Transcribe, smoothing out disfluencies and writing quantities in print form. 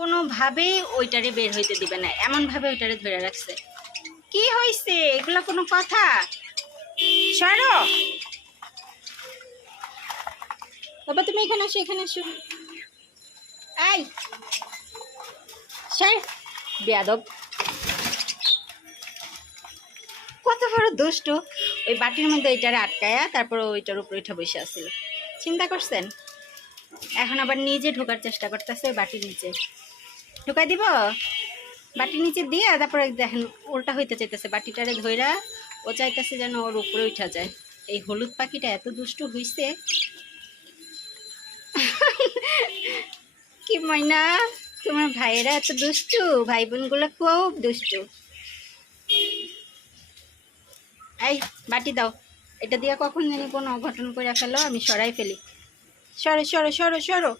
কোনোভাবেই ওইটারে বের হইতে দিবে না, এমনভাবে ওইটারে ধরে রাখছে। কি হয়েছে? এগুলো কোনো কথা? সরো বাবা, তুমি এখানে আসো, এখানে আসো। এই সর, বেয়াদব, কত বড় দুষ্ট। ওই বাটির মধ্যে ওইটারে আটকায়া তারপর ওইটার উপরে উঠে বসে আসছিল। চিন্তা করছেন? এখন আবার নিজে ঢোকার চেষ্টা করতেছে বাটির নিচে। ঢুকাই দিব বাটির নিচে দিয়ে, তারপরে দেখেন উল্টা হইতে চাইতেছে, বাটিটারে ধইরা ও চাইতেছে যেন ওর উপরে উঠা যায়। এই হলুদ পাখিটা এত দুষ্টু হইছে। কি ময়না, তোমার ভাইয়েরা এত দুষ্টু, ভাই বোনগুলো খুব দুষ্টু। এই বাটি দাও, এটা দিয়ে কখন জানি কোনো অঘটন করে ফেলো, আমি সরাই ফেলি। সরো সরো সরো সরো।